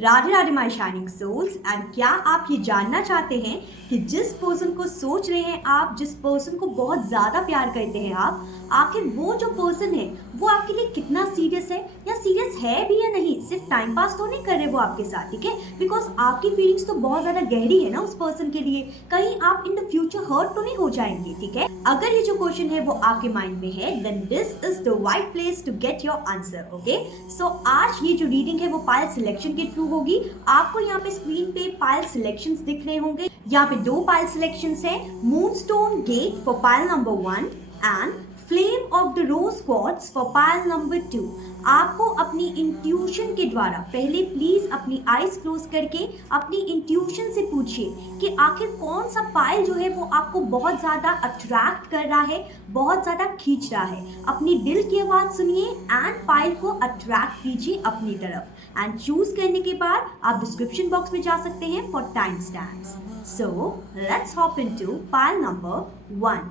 Radhe Radhe my shining souls. And क्या आप ये जानना चाहते हैं कि जिस पर्सन को सोच रहे हैं आप, जिस पर्सन को बहुत ज़्यादा प्यार करते हैं आप, आखिर वो जो पर्सन है वो आपके लिए कितना सीरियस है या सीरियस है भी या नहीं, सिर्फ टाइम पास तो नहीं कर रहे वो आपके साथ, ठीक है? बिकॉज आपकी फीलिंग्स तो बहुत ज़्यादा गहरी है ना उस पर्सन के लिए, कहीं आप इन द फ्यूचर हर्ट तो नहीं हो जाएंगे, ठीक है? अगर ये जो क्वेश्चन है वो आपके माइंड में है, then this is the right place to get your answer. Okay, so आज ये जो रीडिंग है वो पायल सिलेक्शन के थ्रू होगी। आपको यहाँ पे स्क्रीन पे पायल सिलेक्शंस दिख रहे होंगे। यहाँ पे दो पायल सिलेक्शंस हैं, moonstone gate for pile number 1 and flame of the rose quartz for pile number 2। आपको अपनी इंट्यूशन के द्वारा पहले प्लीज अपनी आईज क्लोज करके अपनी इंट्यूशन से पूछिए कि आखिर कौन सा पायल जो है वो आपको बहुत ज़्यादा अट्रैक्ट कर रहा है, बहुत ज़्यादा खींच रहा है। अपनी दिल की आवाज़ सुनिए एंड पायल को अट्रैक्ट कीजिए अपनी तरफ। एंड चूज करने के बाद आप डिस्क्रिप्शन बॉक्स में जा सकते हैं for time stamps. So let's hop into Payal number 1।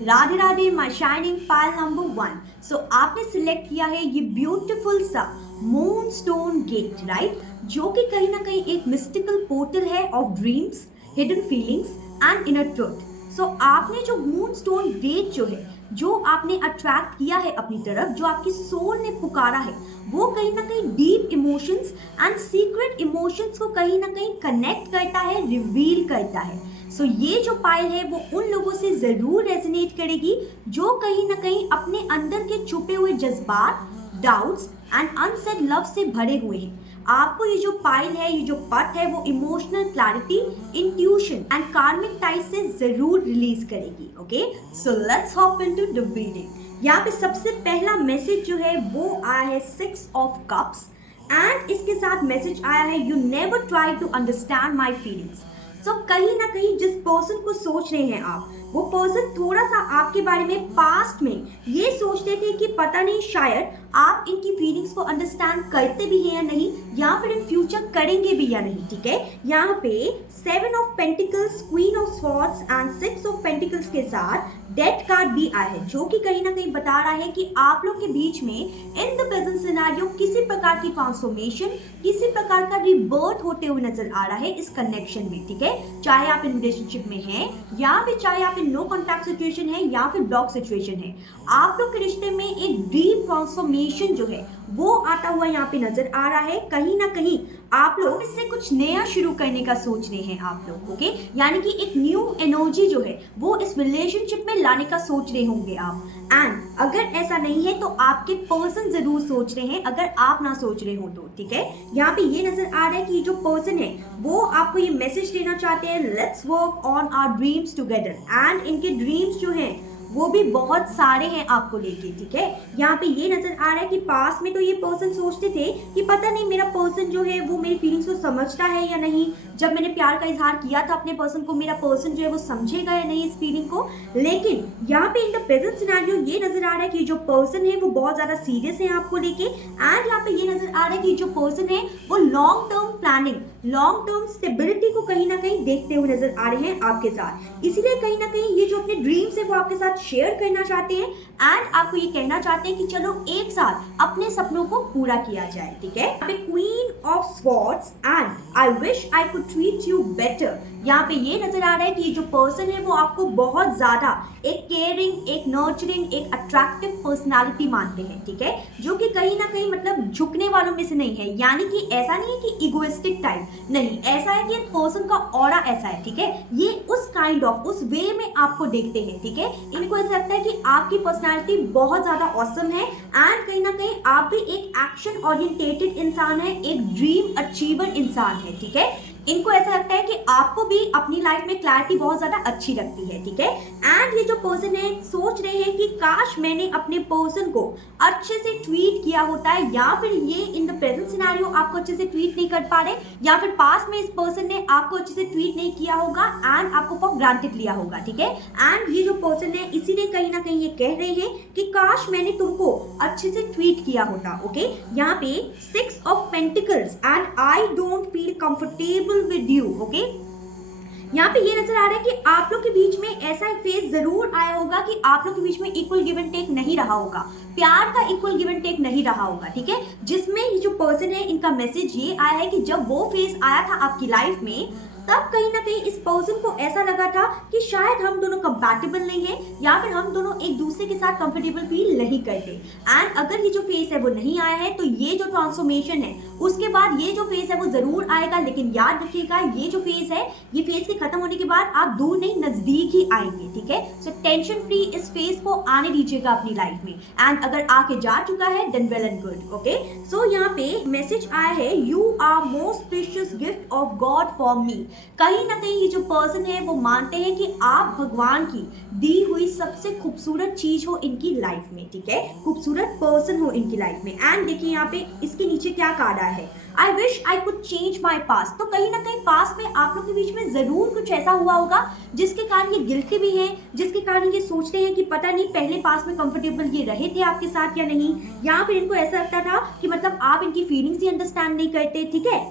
Radhe Radhe my shining Payal number 1। सो आपने सिलेक्ट किया है ये ब्यूटीफुल सा मूनस्टोन गेट, राइट, जो कि कहीं ना कहीं एक मिस्टिकल पोर्टल है of dreams, hidden feelings and inner truth. So आपने जो मूनस्टोन गेट जो है, जो आपने अट्रैक्ट किया है अपनी तरफ, जो आपकी सोल ने पुकारा है, वो कहीं ना कहीं deep emotions and secret emotions को कहीं ना कहीं कनेक्ट करता है, रिवील करता है। सो ये जो पायल है वो उन लोगों से ज़रूर रेजोनेट करेगी जो कहीं ना कहीं अपने अंदर के छुपे हुए जज्बात, डाउट्स एंड अनसेड लव से भरे हुए हैं। आपको ये जो पायल है, ये जो पथ है, वो इमोशनल क्लैरिटी, इंट्यूशन एंड कार्मिक टाइज से ज़रूर रिलीज करेगी। Okay, so let's hop into the reading. यहाँ पे सबसे पहला मैसेज जो है वो आया है 6 ऑफ कप्स एंड इसके साथ मैसेज आया है you never try to understand my feelings. So कहीं ना कहीं जिस पर्सन को सोच रहे हैं आप, वो पर्सन थोड़ा सा आपके बारे में पास्ट में ये सोचते थे कि पता नहीं शायद आप इनकी फीलिंग्स को अंडरस्टैंड करते भी हैं या नहीं, या फिर इन फ्यूचर करेंगे भी या नहीं, ठीक है? यहाँ पे 7 of pentacles, queen of swords and 6 of pentacles के साथ डेथ कार्ड भी आया है, जो कि कहीं ना कहीं बता रहा है कि आप लोग के बीच में इन द प्रेजेंट सिनेरियो किसी प्रकार की ट्रांसफॉर्मेशन, किसी प्रकार का रिबर्थ होते हुए नजर आ रहा है इस कनेक्शन में, ठीक है? चाहे आप इन रिलेशनशिप में हैं या फिर चाहे आप इन नो कॉन्टैक्ट सिचुएशन है या फिर ब्लॉक सिचुएशन है, आप लोग के रिश्ते में एक डीप ट्रांसफॉर्मेशन जो है वो आता हुआ यहाँ पे नजर आ रहा है। कहीं ना कहीं आप लोग इससे कुछ नया शुरू करने का सोच रहे हैं आप लोग, ओके? यानी कि एक न्यू एनर्जी जो है वो इस रिलेशनशिप में लाने का सोच रहे होंगे आप। एंड अगर ऐसा नहीं है तो आपके पर्सन जरूर सोच रहे हैं, अगर आप ना सोच रहे हो तो, ठीक है? यहाँ पे ये नजर आ रहा है कि ये जो पर्सन है वो आपको ये मैसेज देना चाहते हैं, let's work on our dreams together. And इनके ड्रीम्स जो हैं वो भी बहुत सारे हैं आपको लेके, ठीक है? यहाँ पे ये नजर आ रहा है कि पास में तो ये पर्सन सोचते थे कि पता नहीं मेरा पर्सन जो है वो मेरी फीलिंग्स को समझता है या नहीं, जब मैंने प्यार का इजहार किया था अपने पर्सन को, मेरा पर्सन जो है वो समझेगा या नहीं इस फीलिंग को। लेकिन यहाँ पे इन द प्रेजेंट सिनेरियो ये नजर आ रहा है कि जो पर्सन है वो बहुत ज्यादा सीरियस है आपको लेके। एंड यहाँ पे ये नजर आ रहा है कि जो पर्सन है वो long term planning, long term stability को कहीं ना कहीं देखते हुए नजर आ रहे हैं आपके साथ। इसीलिए कहीं ना कहीं ये जो अपने ड्रीम्स है वो आपके साथ शेयर करना चाहते हैं एंड आपको ये कहना चाहते हैं कि चलो एक साथ अपने सपनों को पूरा किया जाए, ठीक है? यहाँ पे queen of swords and I wish I could treat you better. यहाँ पे ये नजर आ रहा है कि ये जो पर्सन है वो आपको बहुत ज्यादा एक केयरिंग, एक नर्चरिंग, एक अट्रैक्टिव पर्सनालिटी मानते हैं, ठीक है? जो कि कहीं ना कहीं मतलब झुकने वालों में से नहीं है, यानी कि ऐसा नहीं है कि इगोइस्टिक टाइप नहीं, ऐसा है कि एक पर्सन का ऑरा ऐसा है, ठीक है? ये उस काइंड ऑफ, उस वे में आपको देखते हैं, ठीक है? इनको ऐसा लगता है कि आपकी पर्सनालिटी बहुत ज्यादा ऑसम है एंड कहीं ना कहीं आप भी एक एक्शन ओरिएंटेटेड इंसान है, एक ड्रीम अचीवर इंसान है, ठीक है? इनको ऐसा लगता है कि आपको भी अपनी लाइफ में क्लैरिटी बहुत ज्यादा अच्छी लगती है, ठीक है? एंड ये जो पर्सन है सोच रहे हैं कि काश मैंने अपने पर्सन को अच्छे से ट्रीट किया होता है, या फिर ये इन द प्रेजेंट सिनेरियो आपको अच्छे से ट्रीट नहीं कर पा रहे, या फिर पास में इस पर्सन ने आपको अच्छे से ट्रीट नहीं किया होगा एंड आपको फॉर ग्रांटेड लिया होगा, ठीक है? एंड ये जो पर्सन है इसीलिए कहीं ना कहीं ये कह रहे हैं कि काश मैंने तुमको अच्छे से ट्रीट किया होता, ओके? यहाँ पे 6 of pentacles and I don't feel comfortable with you, okay? यहाँ पे ये नजर आ रहा है कि आप लोग के बीच में ऐसा एक फेज जरूर आया होगा कि आप लोग के बीच में इक्वल गिव एंड टेक नहीं रहा होगा, प्यार का इक्वल गिव एंड टेक नहीं रहा होगा, ठीक है? जिसमें ये जो पर्सन है इनका मैसेज ये आया है कि जब वो फेज आया था आपकी लाइफ में, तब कहीं ना कहीं इस पर्सन को ऐसा लगा था कि शायद हम दोनों कंपैटिबल नहीं है या फिर हम दोनों एक दूसरे के साथ कंफर्टेबल फील नहीं करते। एंड अगर ये जो फेज है वो नहीं आया है तो ये जो ट्रांसफॉर्मेशन है उसके बाद ये जो फेज है वो जरूर आएगा। लेकिन याद रखिएगा ये जो फेज है, ये फेज के खत्म होने के बाद आप दूर नहीं नजदीक ही आएंगे, ठीक है। सो टेंशन फ्री इस फेज को आने दीजिएगा अपनी लाइफ में। एंड अगर आके जा चुका है then well and good, okay. So यहाँ पे मैसेज आया है, you are most precious gift of God for me. कहीं ना कहीं ये जो पर्सन है वो मानते हैं कि आप भगवान की दी हुई सबसे खूबसूरत चीज हो इनकी लाइफ में, ठीक है, खूबसूरत पर्सन हो इनकी लाइफ में। एंड देखिए यहाँ पे इसके नीचे क्या कार्ड आया है, I wish I could change my past. तो कहीं ना कहीं पास्ट में आप लोग के बीच में जरूर कुछ ऐसा हुआ होगा जिसके कारण ये गिल्टी भी है, जिसके कारण ये सोचते हैं कि पता नहीं पहले पास्ट में कंफर्टेबल ये रहे थे आपके साथ या नहीं, या फिर इनको ऐसा लगता था कि मतलब आप इनकी फीलिंग्स ही अंडरस्टैंड नहीं करते, ठीक है।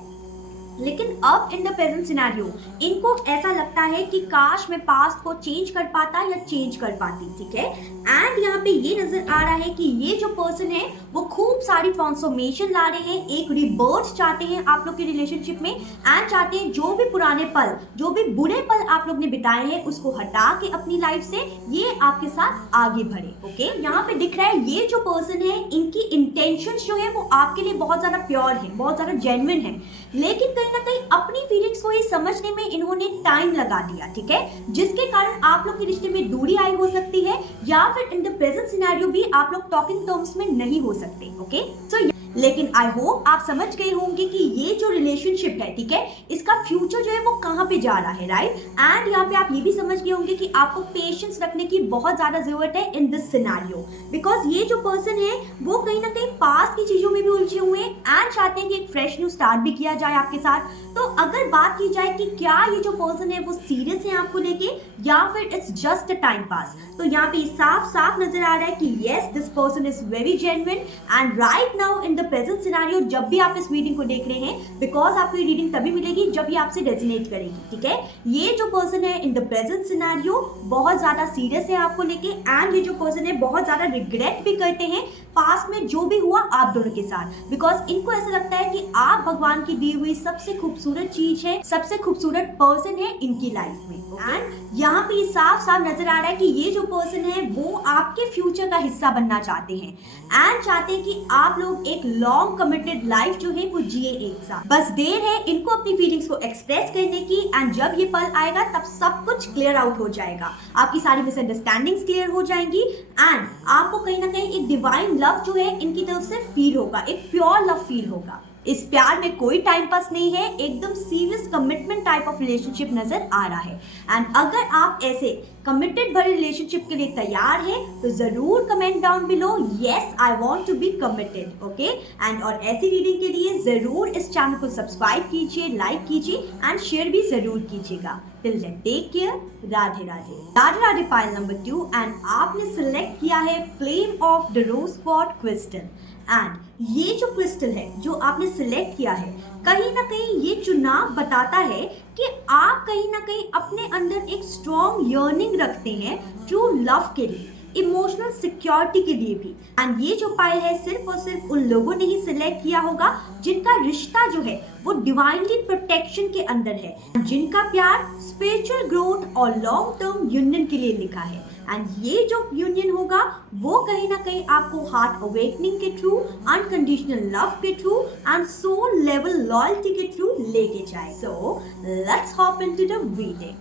लेकिन अब इन द प्रेजेंट सिनेरियो इनको ऐसा लगता है कि काश मैं पास्ट को चेंज कर पाता या चेंज कर पाती, ठीक है। एंड यहाँ पे ये नजर आ रहा है कि ये जो पर्सन है वो खूब सारी ट्रांसफॉर्मेशन ला रहे हैं, एक रिबर्थ चाहते हैं आप लोग के रिलेशनशिप में। एंड चाहते हैं जो भी पुराने पल, जो भी बुरे पल आप लोग ने बिताए हैं उसको हटा के अपनी लाइफ से ये आपके साथ आगे बढ़े, ओके। यहाँ पे दिख रहा है ये जो पर्सन है इनकी इंटेंशंस जो है वो आपके लिए बहुत ज्यादा प्योर है, बहुत ज्यादा जेन्युइन है। लेकिन कहीं ना कहीं अपनी फीलिंग्स को ही समझने में इन्होंने टाइम लगा दिया, ठीक है, जिसके कारण आप लोग के रिश्ते में दूरी आई हो सकती है या फिर इन द प्रेजेंट सिनेरियो भी आप लोग टॉकिंग टर्म्स में नहीं हो सकते, ओके। सो लेकिन आई होप आप समझ गए होंगे कि ये जो रिलेशनशिप है, ठीक है, इसका फ्यूचर जो है वो कहाँ पे जा रहा है, राइट। एंड यहाँ पे आप ये भी समझ गए होंगे कि आपको पेशेंस रखने की बहुत ज्यादा जरूरत है इन दिस सिनेरियो, बिकॉज ये जो पर्सन है वो कहीं ना कहीं पास की चीजों में भी उलझे हुए हैं एंड चाहते हैं कि एक फ्रेश न्यू स्टार्ट भी किया जाए आपके साथ। तो अगर बात की जाए कि क्या ये जो पर्सन है वो सीरियस है आपको लेके या फिर it's just a time pass, तो यहाँ पे साफ साफ नजर आ रहा है कि yes this person is very genuine. And right now in the present scenario जब भी आप इस रीडिंग को देख रहे हैं, बिकॉज आपको ये रीडिंग तभी मिलेगी जब ये आपसे रेजोनेट करेगी, ठीक है। ये जो पर्सन है इन द प्रेजेंट सिनेरियो बहुत ज्यादा सीरियस है आपको लेके। एंड ये जो पर्सन है बहुत ज्यादा रिग्रेट भी करते हैं पास्ट में जो भी हुआ आप दोनों के साथ, बिकॉज इनको ऐसा लगता है कि आप भगवान की दी हुई सबसे खूबसूरत चीज है, सबसे खूबसूरत पर्सन है इनकी लाइफ में। एंड यहाँ पे साफ साफ नजर आ रहा है कि ये जो पर्सन है वो आपके फ्यूचर का हिस्सा बनना चाहते हैं एंड चाहते हैं कि आप लोग एक लॉन्ग कमिटेड लाइफ जो है वो जिए एक साथ। बस देर है इनको अपनी फीलिंग्स को एक्सप्रेस करने की। एंड जब ये पल आएगा तब सब कुछ क्लियर आउट हो जाएगा, आपकी सारी मिसअंडरस्टैंडिंग्स क्लियर हो जाएंगी एंड आपको कहीं ना कहीं एक डिवाइन लव जो है इनकी तरफ से फील होगा, एक प्योर लव फील होगा। इस प्यार में कोई टाइम पास नहीं है, एकदम serious commitment type of relationship नजर आ रहा है। एंड अगर आप ऐसे कमिटेड भरे रिलेशनशिप के लिए तैयार हैं तो जरूर comment down below yes I want to be committed, okay. And और ऐसी रीडिंग के लिए जरूर इस चैनल को सब्सक्राइब कीजिए, लाइक कीजिए एंड शेयर भी जरूर कीजिएगा। Till then take care, Radhe Radhe. Radhe Radhe pile number 2 and आपने सिलेक्ट किया है flame of the rose quartz crystal. And ये जो क्रिस्टल है जो आपने सिलेक्ट किया है, कहीं ना कहीं ये चुनाव बताता है कि आप कहीं ना कहीं अपने अंदर एक स्ट्रॉन्ग यर्निंग रखते हैं ट्रू लव के लिए, इमोशनल सिक्योरिटी के लिए भी। एंड ये जो पाइल है सिर्फ और सिर्फ उन लोगों ने ही सिलेक्ट किया होगा जिनका रिश्ता जो है वो डिवाइनली प्रोटेक्शन के अंदर है, जिनका प्यार स्पिरिचुअल ग्रोथ और लॉन्ग टर्म यूनियन के लिए लिखा है। एंड ये जो यूनियन होगा वो कहीं ना कहीं आपको हार्ट अवेकनिंग के थ्रू, अनकंडीशनल लव के through and soul level loyalty के थ्रू लेके जाए। So let's hop into the reading.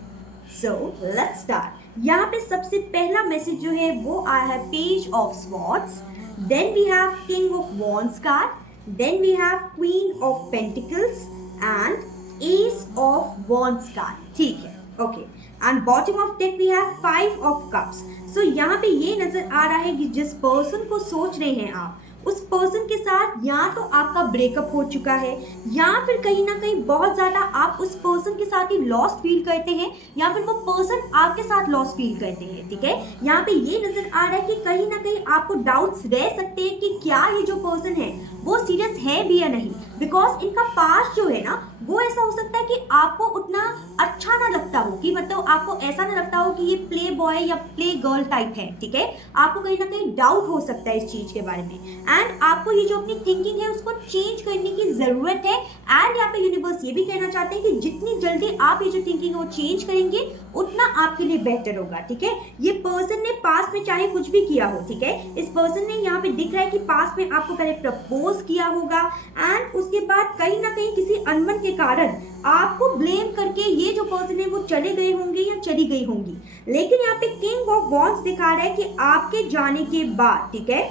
So let's start. यहाँ पे सबसे पहला मैसेज जो है वो आया है page of swords, then we have king of wands card, then we have queen of pentacles and ace of wands card, ठीक है, okay. And bottom of deck we have 5 of cups. So यहाँ पे ये नजर आ रहा है कि जिस पर्सन को सोच रहे हैं आप, उस पर्सन के साथ या तो आपका ब्रेकअप हो चुका है या फिर कहीं ना कहीं बहुत ज़्यादा आप उस पर्सन के साथ ही लॉस्ट फील करते हैं या फिर वो पर्सन आपके साथ लॉस्ट फील करते हैं, ठीक है। यहाँ पे ये नजर आ रहा है कि कहीं ना कहीं आपको डाउट्स रह सकते हैं कि क्या ये जो पर्सन है वो सीरियस है भी या नहीं, बिकॉज इनका पास्ट जो है ना वो ऐसा हो सकता है कि आपको उतना अच्छा ना लगता हो, कि मतलब आपको ऐसा ना लगता हो कि ये प्ले बॉय या प्ले गर्ल टाइप है, ठीक है। आपको कहीं ना कहीं डाउट हो सकता है इस चीज के बारे में, एंड आपको ये जो अपनी थिंकिंग है उसको चेंज करने की जरूरत है। एंड यहाँ पे यूनिवर्स ये भी कहना चाहते हैं कि जितनी जल्दी आप ये जो थिंकिंग है वो चेंज करेंगे उतना आपके लिए बेहतर होगा, ठीक है। ये पर्सन ने पास्ट में चाहे कुछ भी किया हो, ठीक है, इस पर्सन ने यहाँ पे दिख रहा है कि पास्ट में आपको पहले प्रपोज किया होगा, एंड उसके बाद कहीं ना कहीं किसी अनबन के कारण आपको ब्लेम करके ये जो पर्सन है वो चले गए होंगे या चली गई होंगी। लेकिन यहाँ पे किंग ऑफ वॉन्ड्स दिखा रहा है कि आपके जाने के बाद, ठीक है,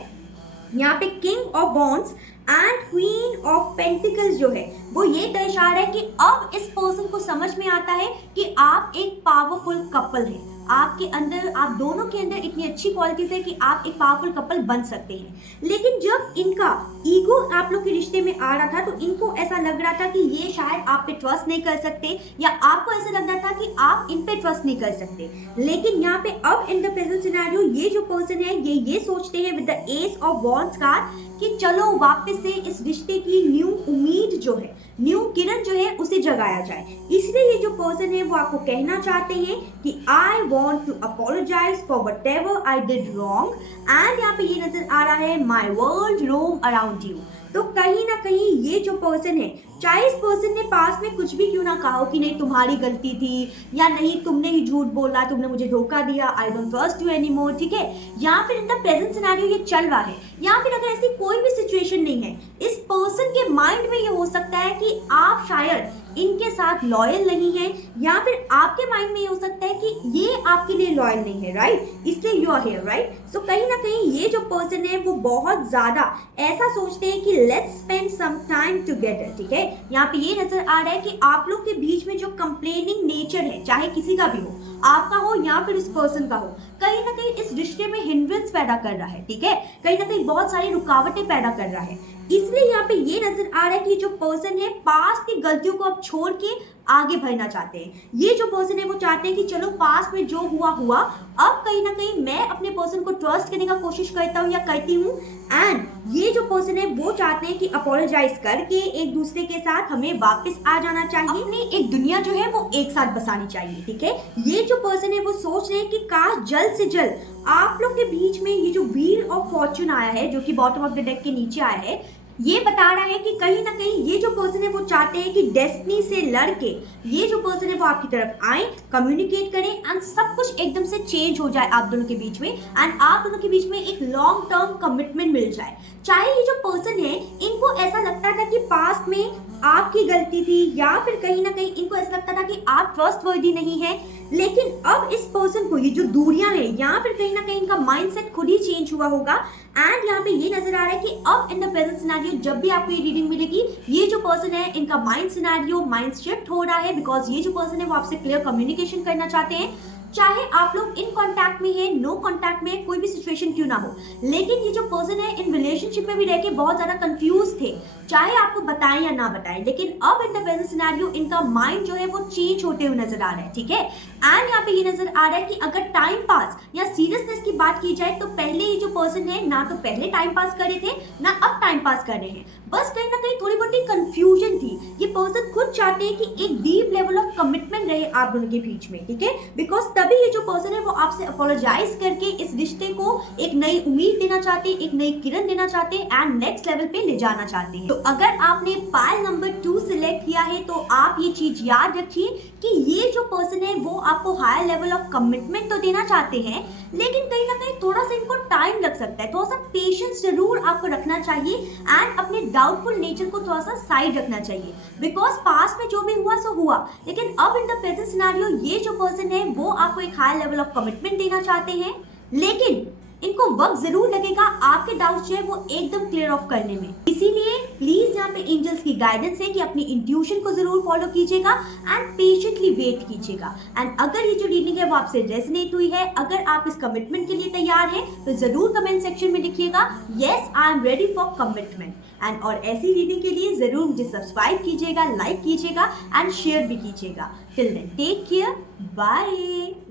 यहाँ पे king of wands and queen of pentacles जो है वो ये दर्शा रहा है कि अब इस पर्सन को समझ में आता है कि आप एक पावरफुल कपल है, आपके अंदर, आप दोनों के अंदर इतनी अच्छी क्वालिटीज है कि आप एक पावरफुल कपल बन सकते हैं। लेकिन जब इनका ईगो आप लोग के रिश्ते में आ रहा था तो इनको ऐसा लग रहा था कि ये शायद आप पे ट्रस्ट नहीं कर सकते, या आपको ऐसा लग रहा था कि आप इन पे ट्रस्ट नहीं कर सकते। लेकिन यहाँ पे अब इन द प्रेजेंट सिनेरियो ये जो पर्सन है ये सोचते हैं with the S of wands card कि चलो वापस से इस रिश्ते की न्यू उम्मीद जो है, न्यू किरण जो है उसे जगाया जाए। इसलिए ये जो पर्सन है वो आपको कहना चाहते हैं कि I want to apologise for whatever I did wrong, and यहाँ पे ये नजर आ रहा है my world roam around you. तो कहीं ना कहीं ये जो पर्सन है, चाहे इस पर्सन ने पास में कुछ भी क्यों ना कहा हो कि नहीं तुम्हारी गलती थी, या नहीं तुमने ही झूठ बोला, तुमने मुझे धोखा दिया, I don't trust you any more, ठीक है, या फिर इन द प्रेजेंट सिनेरियो ये चल रहा है, या फिर अगर ऐसी कोई भी सिचुएशन नहीं है, इस पर्सन के माइंड में ये हो सकता है कि आप शायद इनके साथ लॉयल नहीं है, या फिर आपके माइंड में ये हो सकता है कि ये आपके लिए लॉयल नहीं है, राइट, इसलिए यू आर हियर, राइट। सो कहीं ना कहीं ये जो पर्सन है वो बहुत ज्यादा ऐसा सोचते हैं कि let's spend some time together, ठीक है। यहाँ पे ये नजर आ रहा है कि आप लोग के बीच में जो कंप्लेनिंग नेचर है, चाहे किसी का भी हो, आपका हो या फिर इस पर्सन का हो, कहीं ना कहीं इस रिश्ते में हिंड्रेंस पैदा कर रहा है, ठीक है, कहीं ना कहीं बहुत सारी रुकावटें पैदा कर रहा है। इसलिए यहाँ पे ये नजर आ रहा है कि जो पर्सन है पास्ट की गलतियों को अब छोड़ के आगे बढ़ना चाहते हैं। ये जो पर्सन है वो चाहते हैं कि चलो पास्ट में जो हुआ हुआ, अब कहीं ना कहीं मैं अपने पर्सन को ट्रस्ट करने का कोशिश करता हूँ या करती हूँ, एंड ये जो पर्सन है वो चाहते हैं कि अपोलोजाइज करके एक दूसरे के साथ हमें वापस आ जाना चाहिए, अपनी एक दुनिया जो है वो एक साथ बसानी चाहिए, ठीक है। ये जो पर्सन है वो सोच रहे हैं कि काश जल्द से जल्द आप लोग के बीच में ये जो व्हील ऑफ फॉर्चून आया है, जो कि बॉटम ऑफ द डेक के नीचे आया है, ये बता रहा है कि कहीं ना कहीं ये जो पर्सन है वो चाहते हैं कि डेस्टिनी से लड़के ये जो पर्सन है वो आपकी तरफ आए, कम्युनिकेट करें, एंड सब कुछ एकदम से चेंज हो जाए आप दोनों के बीच में, एंड आप दोनों के बीच में एक लॉन्ग टर्म कमिटमेंट मिल जाए। चाहे ये जो पर्सन है इनको ऐसा लगता था कि पास्ट में आपकी गलती थी, या फिर कहीं ना कहीं इनको ऐसा लगता था कि आप ट्रस्टवर्दी नहीं है, लेकिन अब इस पर्सन को ये जो दूरियां हैं, या फिर कहीं ना कहीं इनका माइंडसेट खुद ही चेंज हुआ होगा, एंड यहाँ पे ये नजर आ रहा है कि अब इन द प्रेजेंट सिनेरियो जब भी आपको ये रीडिंग मिलेगी, ये जो पर्सन है इनका माइंड सिनेरियो माइंड शिफ्ट हो रहा है, बिकॉज ये जो पर्सन है वो आपसे क्लियर कम्युनिकेशन करना चाहते हैं। चाहे आप लोग इन कांटेक्ट में है, नो कांटेक्ट में है, कोई भी सिचुएशन क्यों ना हो, लेकिन ये जो पर्सन है इन रिलेशनशिप में भी रह के बहुत ज्यादा कंफ्यूज थे, चाहे आपको बताएं या ना बताएं, लेकिन अब इन द प्रेजेंट सिनेरियो इनका माइंड जो है वो चेंज होते हुए नजर आ रहा है, ठीक है। एंड यहाँ पे ये नजर आ रहा है कि अगर टाइम पास या सीरियसनेस की बात की जाए तो पहले ये जो पर्सन है ना तो पहले टाइम पास कर रहे थे ना अब टाइम पास कर रहे हैं, बस कहीं ना कहीं थोड़ी बहुत कंफ्यूजन थी। ये पर्सन खुद चाहते हैं कि एक डीप लेवल ऑफ कमिटमेंट रहे आप दोनों के बीच में, ठीक है, बिकॉज तभी ये जो पर्सन है वो आपसे अपोलोजाइज करके इस रिश्ते को एक नई उम्मीद देना चाहते हैं, एक नई किरण देना चाहते हैं, एंड नेक्स्ट लेवल पे ले जाना चाहते हैं। तो अगर आपने पाइल नंबर 2 सिलेक्ट किया है तो आप ये चीज याद रखिए कि ये जो पर्सन है वो आपको हायर लेवल ऑफ कमिटमेंट तो देना चाहते हैं, लेकिन कहीं ना कहीं थोड़ा सा इनको टाइम लग सकता है, थोड़ा सा पेशेंस जरूर आपको रखना चाहिए, एंड अपने डाउटफुल नेचर को थोड़ा सा साइड रखना चाहिए, बिकॉज पास्ट में जो भी हुआ सो हुआ, लेकिन अब इन द प्रेजेंट सिनेरियो ये जो पर्सन है वो आपको एक हायर लेवल ऑफ कमिटमेंट देना चाहते हैं, लेकिन इनको वक्त जरूर लगेगा आपके डाउट जो है वो एकदम क्लियर ऑफ करने में। इसीलिए प्लीज यहाँ पे एंजल्स की गाइडेंस है कि अपनी इंट्यूशन को जरूर फॉलो कीजिएगा एंड पेशेंटली वेट कीजिएगा। एंड अगर ये जो रीडिंग है वो आपसे रेजोनेट हुई है, अगर आप इस कमिटमेंट के लिए तैयार हैं तो जरूर कमेंट सेक्शन में लिखिएगा yes I am ready for commitment. And और ऐसी रीडिंग के लिए जरूर मुझे सब्सक्राइब कीजिएगा, लाइक कीजिएगा एंड शेयर भी कीजिएगा। Till then take care, bye,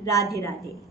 Radhe Radhe.